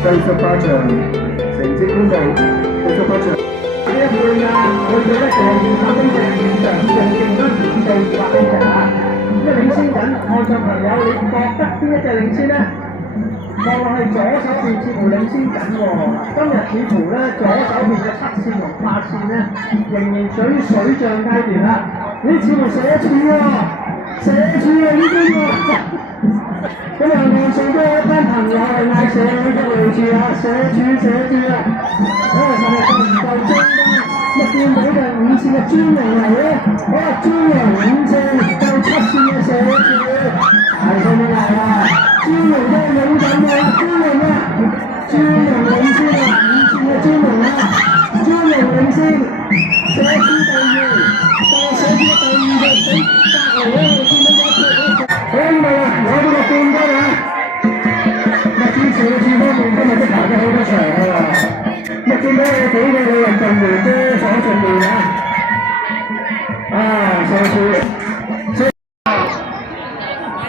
第18場成績公佈，第18場呢一半啊，我哋咧就係現場經濟現場上競爭指數200隻啊，咁啊領先緊，外場朋友你覺得邊一隻領先咧？望落去左手邊似乎領先緊喎，今日似乎咧左手邊嘅7線同8線咧仍然處於水漲階段啦，呢似乎社署喎，社署啊呢邊喎。咁啊，網上都有一班朋友係嗌社會嘅嚟住啊，社署啊，係咪夠唔夠鐘咧？咁見到就5線嘅專營嚟咧，專營5線夠7線嘅社署，係咁樣嚟啊！專營都係勇敢嘅，專營領先啊，5線嘅專營啊，專營領先，社署第二，但係社署第2就比隔離咧，見到有好唔係啊！攞到個冠軍啊！咁啊，支持嘅處方面今日都排咗好多場㗎啦。咁啊，見到有幾個運動員都想進面啊！勝輸。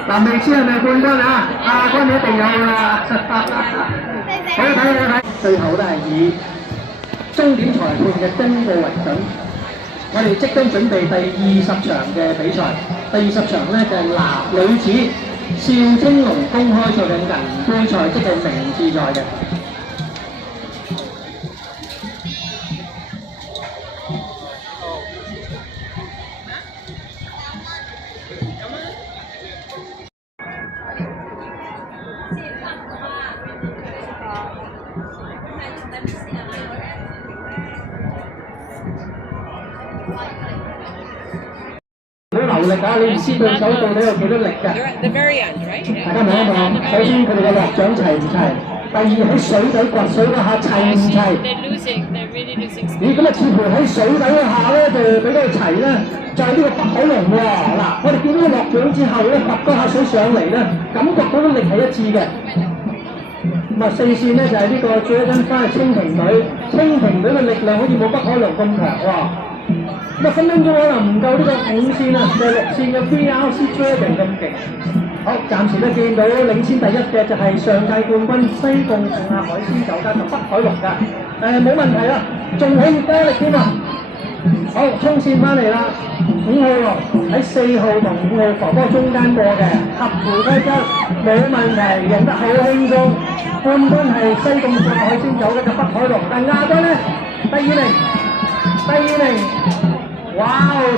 嗱，未知係咪冠軍啊？亞軍一定有㗎啦。好睇好睇。最後都係以終點裁判嘅公佈為準。我哋即將準備第20場嘅比賽。第20場咧就係女子邵青龍公開賽嘅銀杯賽，即係名次賽嘅。好流力啊！你唔知對手到底有幾多力㗎？大家望一望，首先佢哋嘅落掌齊唔齊？第二喺水底掘水嗰下齊唔齊？咦，咁啊似乎喺水底嗰下咧就比較齊咧，就係呢個北海龍喎。嗱，我哋見到佢落掌之後咧，掘嗰下水上嚟咧，感覺到啲力係一致嘅。咁啊，四線咧就係呢個最跟翻係蜻蜓隊，蜻蜓隊嘅力量好似冇北海龍咁強喎。咁啊，分分鐘可能唔夠呢個5線啊，就係6線嘅 VRC Dragon 咁勁。好，暫時都見到領先第一嘅就係上屆冠軍西貢盛亞海鮮酒家同北海龍㗎。冇問題啦，仲可以加力添啊！好，衝線翻嚟啦，5號龍喺4號同5號浮波中間過嘅，合乎規則，冇問題，贏得好輕鬆。冠軍係西貢盛亞海鮮酒家嘅北海龍，但亞軍咧第二名。哇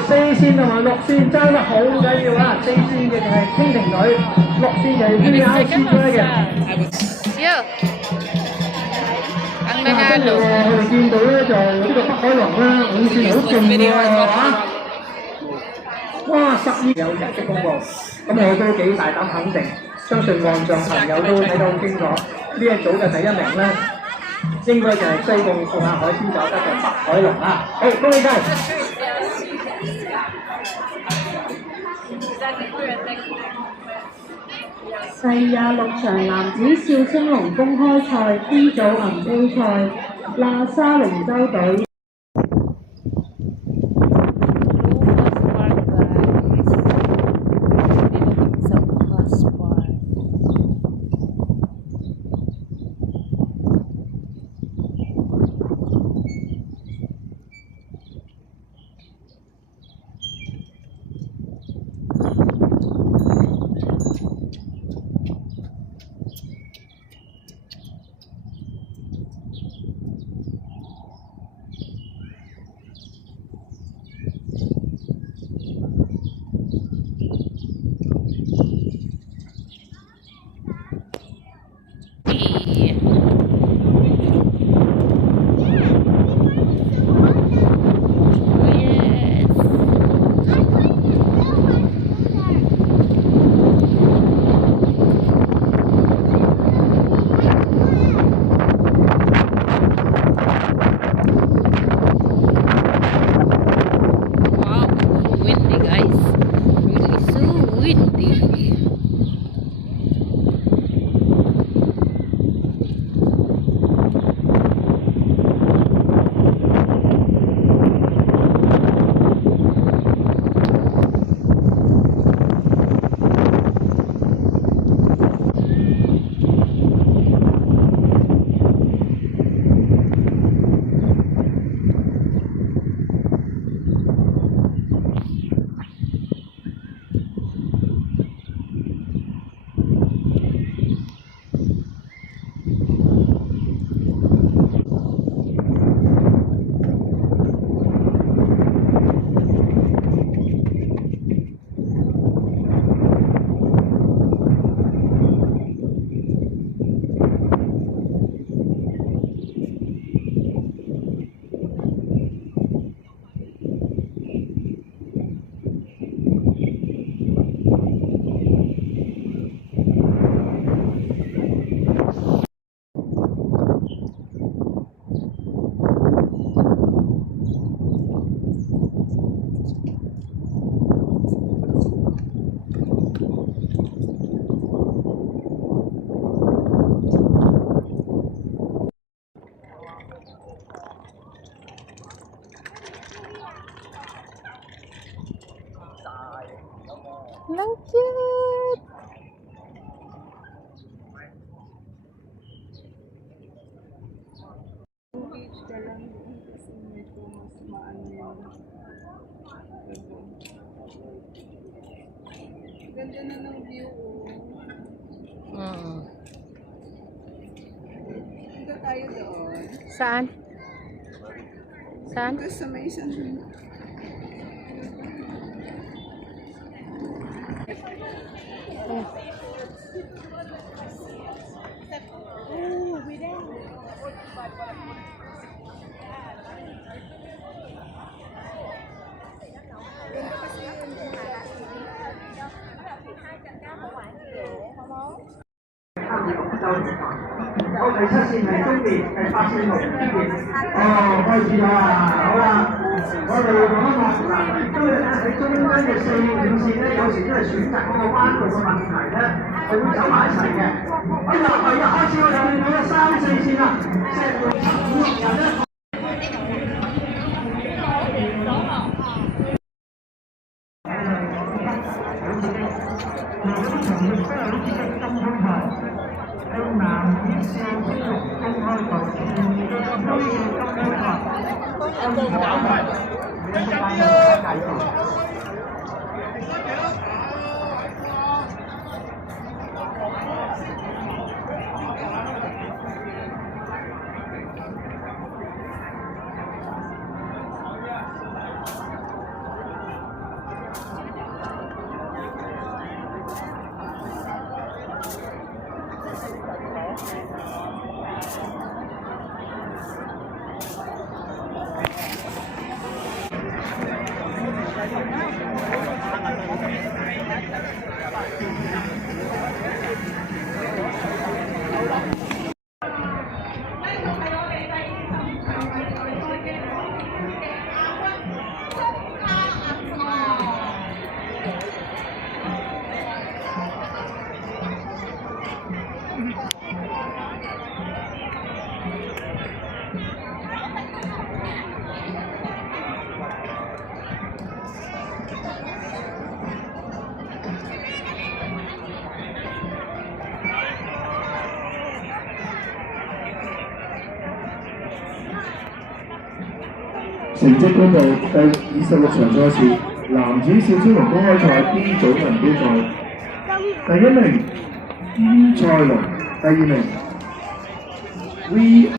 ！4線同埋6線爭得好緊要啊！4線嘅就係蜻蜓隊，6線就係 VRC Dragon。跟住我哋見到咧就呢個北海龍啦，5線好勁喎，係嘛？哇！12有成績公佈，咁我都幾大膽肯定，相信網上朋友都睇到好清楚，呢一組嘅第一名咧，應該就係西貢盛亞海鮮酒家嘅北海龍啦。好，恭喜晒！第26場男子邵青龍公開賽 B 組銀杯賽，喇沙龍舟隊。น้องเกดGanda na ng view, oh. Punta tayo doon. Saan? Saan? Tapos sa may isang... O第七線係中電，第八線同中電。哦，開始啦，好啦，我哋講一講嗱，今日咧喺中間嘅4、5線咧，有時都係選擇嗰個彎道嘅問題咧，係會走埋一齊嘅。哎呀，係啊，開始我哋見到3、4線啦，即係6、7、5、6人咧。向南以少公開道，都要公開道，跟住搞埋，你間嘢睇到。成績公布第26場賽事，男子小青龍公開賽 D 組銀標賽，第1名於賽龍，第2名 V。